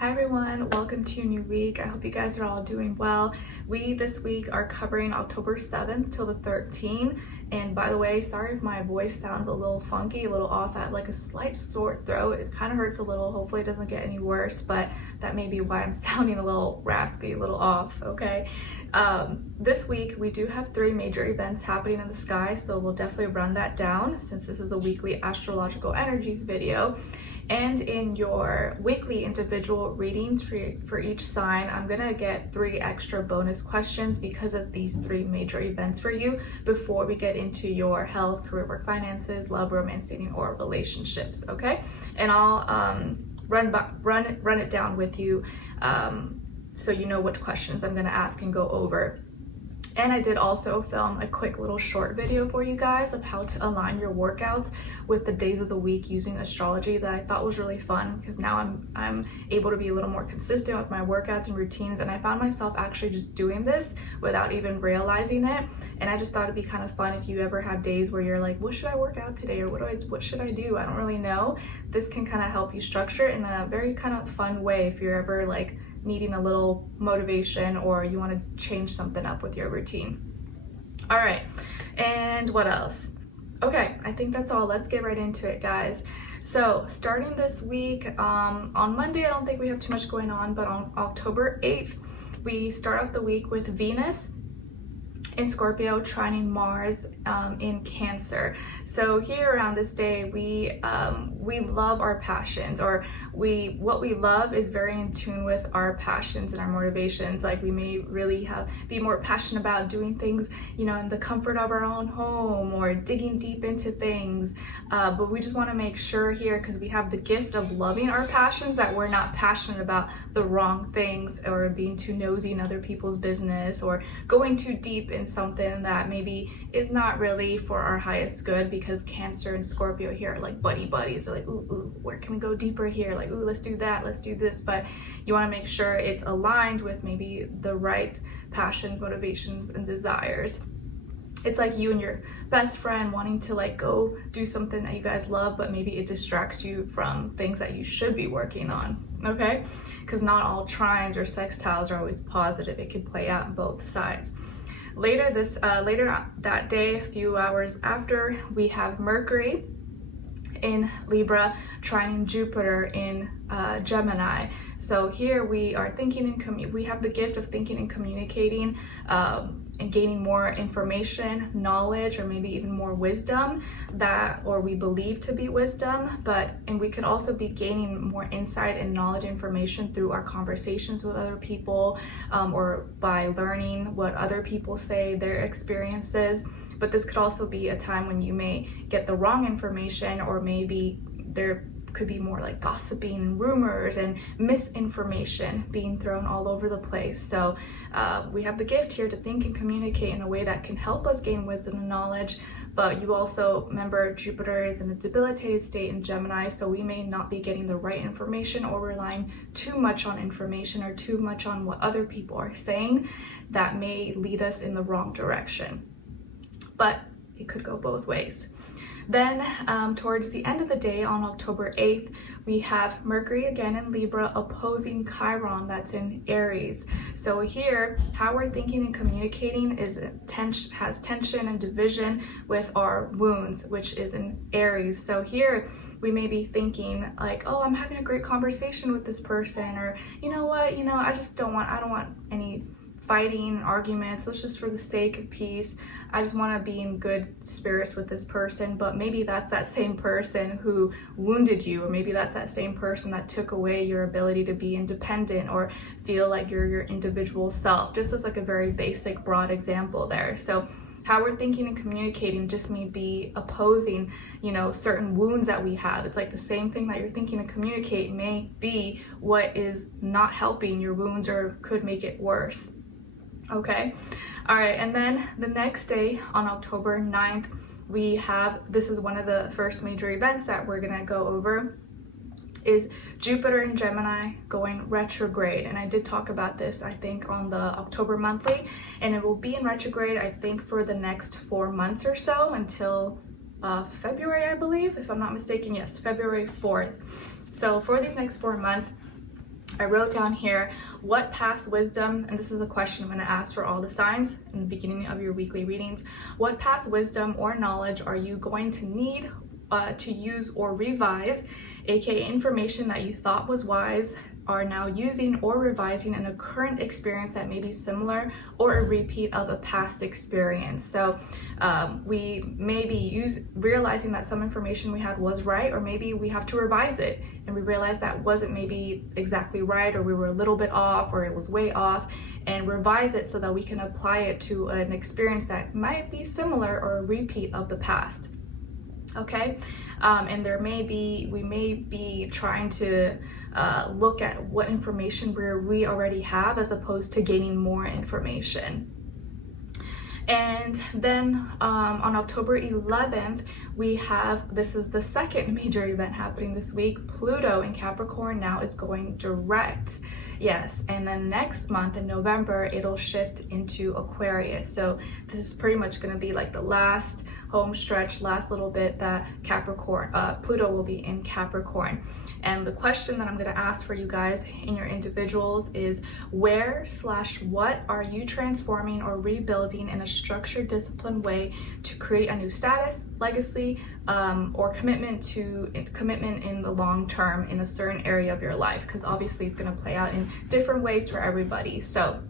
Hi everyone, welcome to a new week. I hope you guys are all doing well. We this week are covering October 7th till the 13th. And by the way, sorry if my voice sounds a little funky, a little off. I have like a slight sore throat. It kind of hurts a little. Hopefully it doesn't get any worse, but that may be why I'm sounding a little raspy, a little off, okay? This week we do have 3 major events happening in the sky, so we'll definitely run that down since this is the weekly astrological energies video. And in your weekly individual readings for each sign, I'm gonna get 3 extra bonus questions because of these 3 major events for you before we get into your health, career, work, finances, love, romance, dating, or relationships, okay? And I'll run it down with you so you know which questions I'm gonna ask and go over. And I did also film a quick little short video for you guys of how to align your workouts with the days of the week using astrology that I thought was really fun because now I'm able to be a little more consistent with my workouts and routines, and I found myself actually just doing this without even realizing it. And I just thought it'd be kind of fun if you ever have days where you're like, what should I work out today, or what should I do? I don't really know. This can kind of help you structure it in a very kind of fun way if you're ever like needing a little motivation or you want to change something up with your routine. All right, and what else? Okay, I think that's all. Let's get right into it, guys. So starting this week, on Monday, I don't think we have too much going on, but on October 8th, we start off the week with Venus in Scorpio trining Mars in Cancer. So here around this day, we love our passions, or what we love is very in tune with our passions and our motivations. Like we may really be more passionate about doing things, you know, in the comfort of our own home or digging deep into things. But we just want to make sure here, because we have the gift of loving our passions, that we're not passionate about the wrong things or being too nosy in other people's business or going too deep in something that maybe is not really for our highest good, because Cancer and Scorpio here are like buddies. They're like, ooh, where can we go deeper here? Like, ooh, let's do that, let's do this. But you want to make sure it's aligned with maybe the right passions, motivations, and desires. It's like you and your best friend wanting to like go do something that you guys love, but maybe it distracts you from things that you should be working on, okay? Because not all trines or sextiles are always positive. It can play out on both sides. Later that day, a few hours after, we have Mercury in Libra trining Jupiter in Gemini. So here we are thinking and we have the gift of thinking and communicating and gaining more information, knowledge, or maybe even more wisdom or we believe to be wisdom, and we could also be gaining more insight and knowledge information through our conversations with other people, or by learning what other people say, their experiences. But this could also be a time when you may get the wrong information, or maybe there could be more like gossiping, rumors, and misinformation being thrown all over the place. So we have the gift here to think and communicate in a way that can help us gain wisdom and knowledge. But you also remember Jupiter is in a debilitated state in Gemini, so we may not be getting the right information or relying too much on information or too much on what other people are saying that may lead us in the wrong direction. But it could go both ways. Then towards the end of the day on October 8th, we have Mercury again in Libra opposing Chiron, that's in Aries. So here, how we're thinking and communicating has tension and division with our wounds, which is in Aries. So here, we may be thinking like, oh, I'm having a great conversation with this person, or you know what, I don't want any fighting, arguments. Let's just, for the sake of peace, I just want to be in good spirits with this person. But maybe that's that same person who wounded you, or maybe that's that same person that took away your ability to be independent or feel like you're your individual self, just as like a very basic broad example there. So how we're thinking and communicating just may be opposing, certain wounds that we have. It's like the same thing that you're thinking and communicate may be what is not helping your wounds or could make it worse. Okay, all right, and then the next day on October 9th, this is one of the first major events that we're gonna go over, is Jupiter in Gemini going retrograde. And I did talk about this, I think, on the October monthly, and it will be in retrograde, I think, for the next 4 months or so until February, I believe, if I'm not mistaken. Yes, February 4th. So for these next 4 months, I wrote down here, what past wisdom, and this is a question I'm going to ask for all the signs in the beginning of your weekly readings. What past wisdom or knowledge are you going to need to use or revise, aka information that you thought was wise, are now using or revising in a current experience that may be similar or a repeat of a past experience. So we may be realizing that some information we had was right, or maybe we have to revise it and we realize that wasn't maybe exactly right, or we were a little bit off, or it was way off, and revise it so that we can apply it to an experience that might be similar or a repeat of the past. Okay, and we may be trying to look at what information we already have as opposed to gaining more information. And then on October 11th, we have, this is the second major event happening this week, Pluto in Capricorn now is going direct. Yes, and then next month in November, it'll shift into Aquarius. So this is pretty much going to be like the last home stretch, last little bit that Pluto will be in Capricorn. And the question that I'm going to ask for you guys in your individuals is, where/what are you transforming or rebuilding in a structured, disciplined way to create a new status, legacy, or commitment in the long term in a certain area of your life? Because obviously it's going to play out in different ways for everybody. So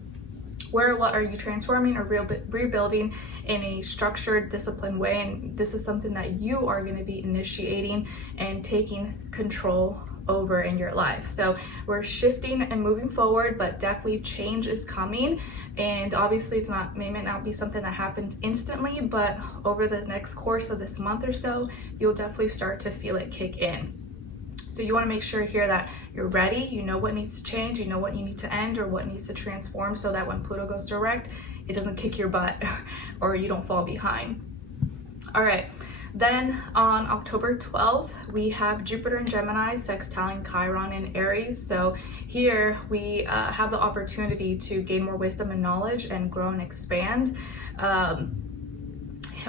what are you transforming or rebuilding in a structured, disciplined way? And this is something that you are going to be initiating and taking control over in your life. So we're shifting and moving forward, but definitely change is coming. And obviously it may not be something that happens instantly, but over the next course of this month or so, you'll definitely start to feel it kick in. So you want to make sure here that you're ready, you know what needs to change, you know what you need to end or what needs to transform, so that when Pluto goes direct, it doesn't kick your butt or you don't fall behind. All right, then on October 12th, we have Jupiter in Gemini sextiling Chiron in Aries. So here we have the opportunity to gain more wisdom and knowledge and grow and expand.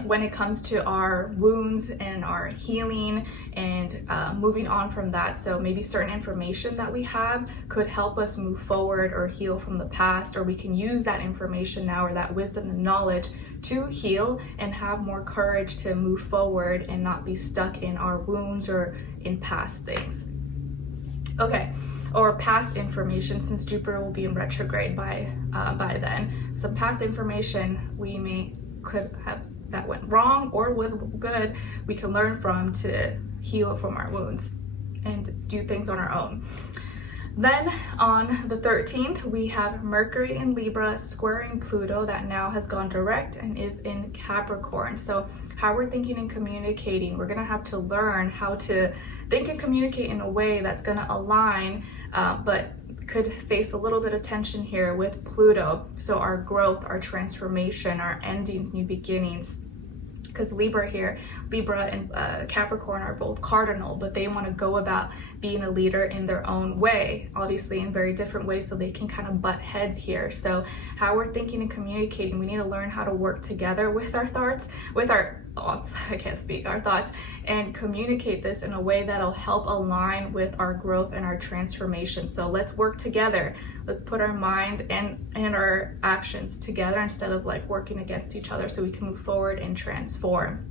When it comes to our wounds and our healing and moving on from that. So maybe certain information that we have could help us move forward or heal from the past, or we can use that information now or that wisdom and knowledge to heal and have more courage to move forward and not be stuck in our wounds or in past things. Okay, or past information, since Jupiter will be in retrograde by then. Some past information could have that went wrong or was good, we can learn from to heal from our wounds and do things on our own. Then on the 13th, we have Mercury in Libra squaring Pluto that now has gone direct and is in Capricorn. So how we're thinking and communicating, we're gonna have to learn how to think and communicate in a way that's gonna align, but could face a little bit of tension here with Pluto. So our growth, our transformation, our endings, new beginnings. Because Libra and Capricorn are both cardinal, but they want to go about being a leader in their own way, obviously in very different ways, so they can kind of butt heads here. So how we're thinking and communicating, we need to learn how to work together with our thoughts, our thoughts, and communicate this in a way that'll help align with our growth and our transformation. So let's work together. Let's put our mind and our actions together instead of like working against each other, so we can move forward and transform.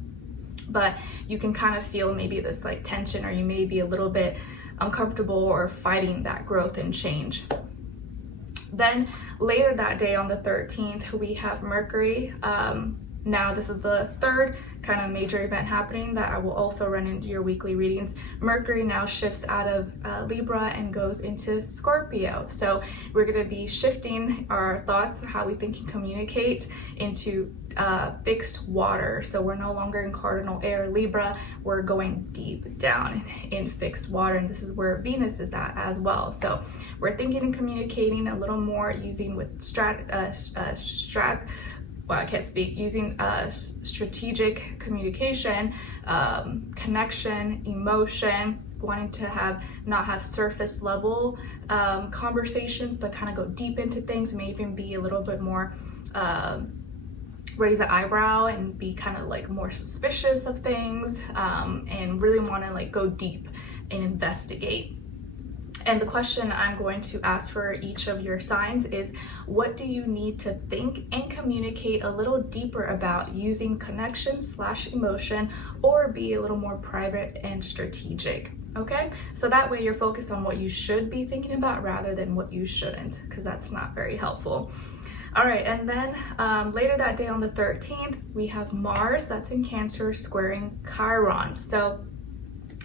But you can kind of feel maybe this like tension, or you may be a little bit uncomfortable or fighting that growth and change. Then later that day on the 13th, we have Mercury. Now this is the third kind of major event happening that I will also run into your weekly readings. Mercury now shifts out of Libra and goes into Scorpio. So we're going to be shifting our thoughts, how we think and communicate, into fixed water. So we're no longer in cardinal air Libra, we're going deep down in fixed water, and this is where Venus is at as well. So we're thinking and communicating a little more using with using strategic communication, connection, emotion, wanting to not have surface level conversations, but kind of go deep into things, may even be a little bit more raise the eyebrow and be kind of like more suspicious of things, and really want to like go deep and investigate. And the question I'm going to ask for each of your signs is, what do you need to think and communicate a little deeper about using connection/emotion, or be a little more private and strategic? Okay, so that way you're focused on what you should be thinking about rather than what you shouldn't, because that's not very helpful. All right, and then later that day on the 13th, we have Mars, that's in Cancer, squaring Chiron. So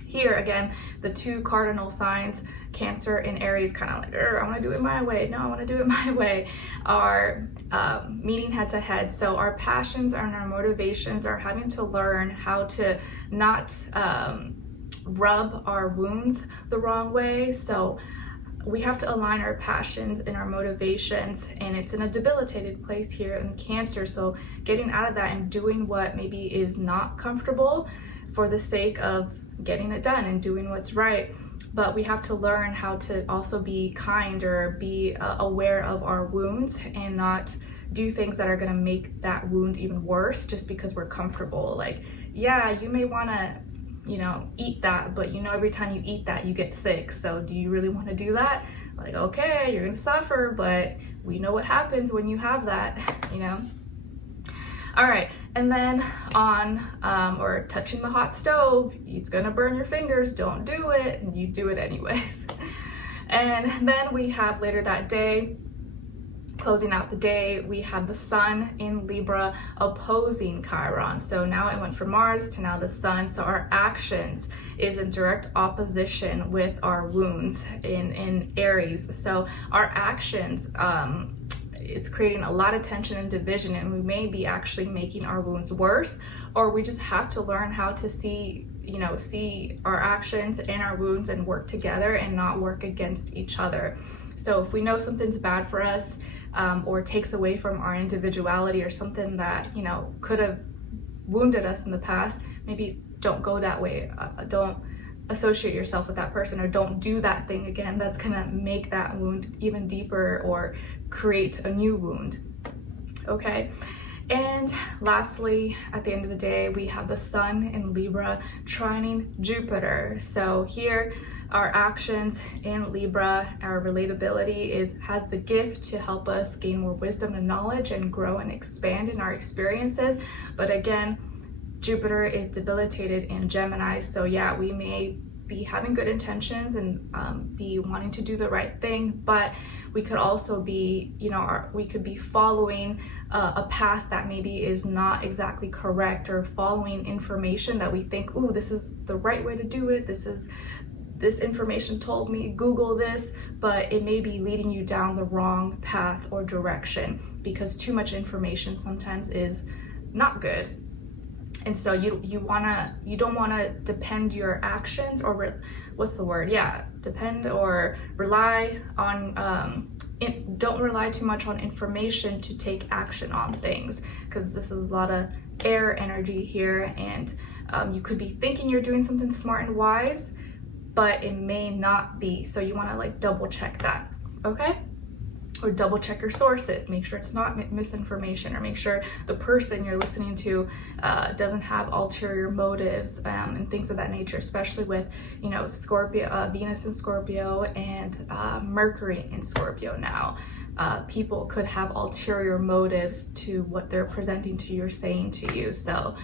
here again, the two cardinal signs, Cancer and Aries, kind of like, I want to do it my way. No, I want to do it my way, are meeting head to head. So our passions and our motivations are having to learn how to not rub our wounds the wrong way. So we have to align our passions and our motivations, and it's in a debilitated place here in Cancer. So getting out of that and doing what maybe is not comfortable for the sake of getting it done and doing what's right. But we have to learn how to also be kind, or be aware of our wounds, and not do things that are going to make that wound even worse just because we're comfortable. Like, yeah, you may want to, you know, eat that, but you know, every time you eat that, you get sick. So do you really want to do that? Like, okay, you're going to suffer, but we know what happens when you have that, you know? All right, and then on, or touching the hot stove, it's gonna burn your fingers, don't do it, and you do it anyways. And then we have later that day, closing out the day, we have the Sun in Libra opposing Chiron. So now it went from Mars to now the Sun. So our actions is in direct opposition with our wounds in Aries. So our actions, it's creating a lot of tension and division, and we may be actually making our wounds worse, or we just have to learn how to see our actions and our wounds and work together and not work against each other. So if we know something's bad for us, or takes away from our individuality, or something that, you know, could have wounded us in the past, maybe don't go that way. Don't associate yourself with that person, or don't do that thing again that's gonna make that wound even deeper or create a new wound. Okay, and lastly, at the end of the day, we have the Sun in Libra trining Jupiter. So here, our actions in Libra, our relatability has the gift to help us gain more wisdom and knowledge and grow and expand in our experiences. But again, Jupiter is debilitated in Gemini. So yeah, we may be having good intentions and be wanting to do the right thing, but we could also be, you know, we could be following a path that maybe is not exactly correct, or following information that we think, ooh, this is the right way to do it. This information told me, Google this, but it may be leading you down the wrong path or direction, because too much information sometimes is not good. And so you don't wanna depend your actions, or depend or rely on, don't rely too much on information to take action on things, because this is a lot of air energy here, and you could be thinking you're doing something smart and wise, but it may not be. So you wanna like double check that, okay? Or double check your sources, make sure it's not misinformation, or make sure the person you're listening to doesn't have ulterior motives, and things of that nature, especially with, you know, Scorpio, Venus in Scorpio, and Mercury in Scorpio now. People could have ulterior motives to what they're presenting to you or saying to you. So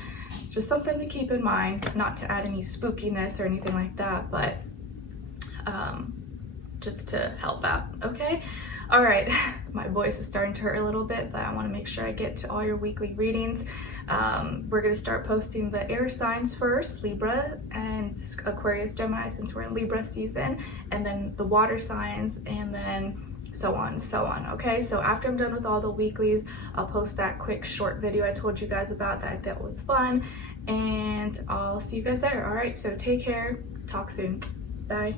just something to keep in mind, not to add any spookiness or anything like that, but just to help out, okay? All right, my voice is starting to hurt a little bit, but I want to make sure I get to all your weekly readings. We're going to start posting the air signs first, Libra and Aquarius, Gemini, since we're in Libra season, and then the water signs, and then so on and so on, okay? So after I'm done with all the weeklies, I'll post that quick short video I told you guys about that I thought was fun, and I'll see you guys there. All right, so take care, talk soon, bye.